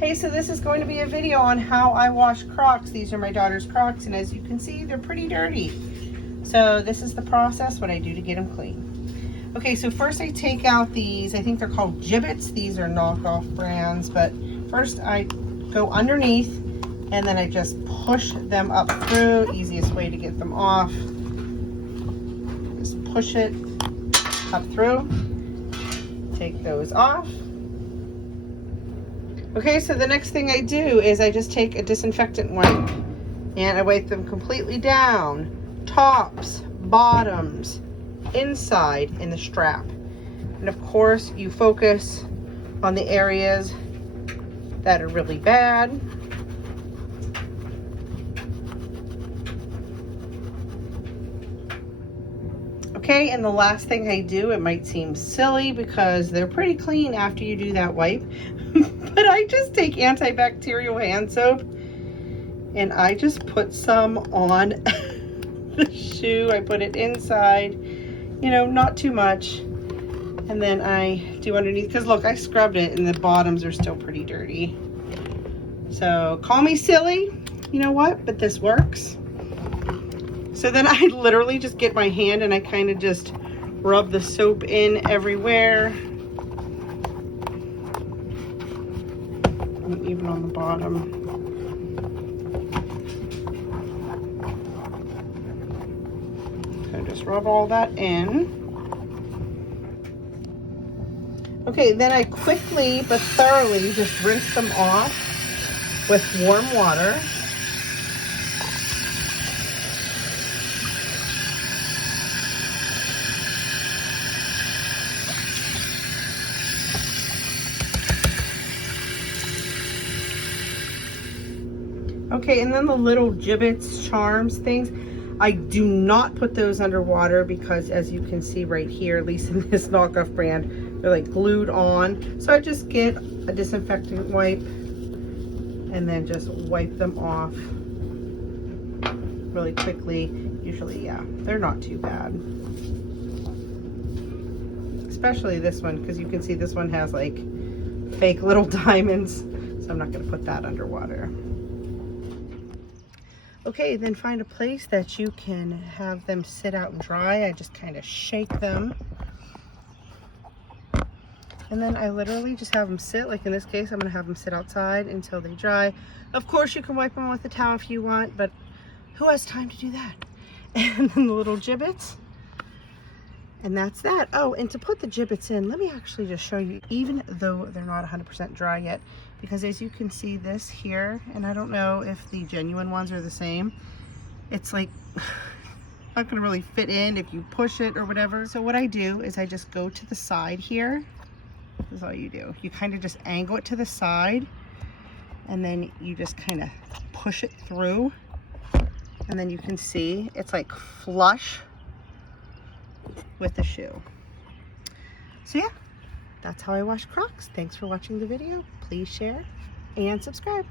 Hey, so this is going to be a video on how I wash Crocs. These are my daughter's Crocs, and as you can see, they're pretty dirty. So this is the process, what I do to get them clean. Okay, so first I take out these, I think they're called Gibbets. These are knockoff brands, but first I go underneath and then I just push them up through. Easiest way to get them off. Just push it up through. Take those off. Okay, so the next thing I do is I just take a disinfectant wipe and I wipe them completely down, tops, bottoms, inside, in the strap. And of course, you focus on the areas that are really bad. Okay, and the last thing I do, it might seem silly because they're pretty clean after you do that wipe, but I just take antibacterial hand soap and I just put some on the shoe. I put it inside, you know, not too much. And then I do underneath, because look, I scrubbed it and the bottoms are still pretty dirty. So call me silly, you know what, but this works. So then I literally just get my hand and I kind of just rub the soap in everywhere. And even on the bottom. So just rub all that in. Okay, then I quickly but thoroughly just rinse them off with warm water. Okay, and then the little Gibbets, charms, things, I do not put those underwater because as you can see right here, at least in this knockoff brand, they're like glued on. So I just get a disinfectant wipe and then just wipe them off really quickly. Usually, yeah, they're not too bad. Especially this one, because you can see this one has like fake little diamonds. So I'm not gonna put that underwater. Okay, then find a place that you can have them sit out and dry. I just kind of shake them. And then I literally just have them sit, like in this case, I'm gonna have them sit outside until they dry. Of course, you can wipe them with a towel if you want, but who has time to do that? And then the little Gibbets. And that's that. Oh, and to put the Gibbets in, let me actually just show you, even though they're not 100% dry yet, because as you can see this here, and I don't know if the genuine ones are the same, it's like not gonna really fit in if you push it or whatever. So what I do is I just go to the side here. This is all you do. You kind of just angle it to the side and then you just kind of push it through, and then you can see it's like flush with the shoe. So yeah, that's how I wash Crocs. Thanks for watching the video. Please share and subscribe.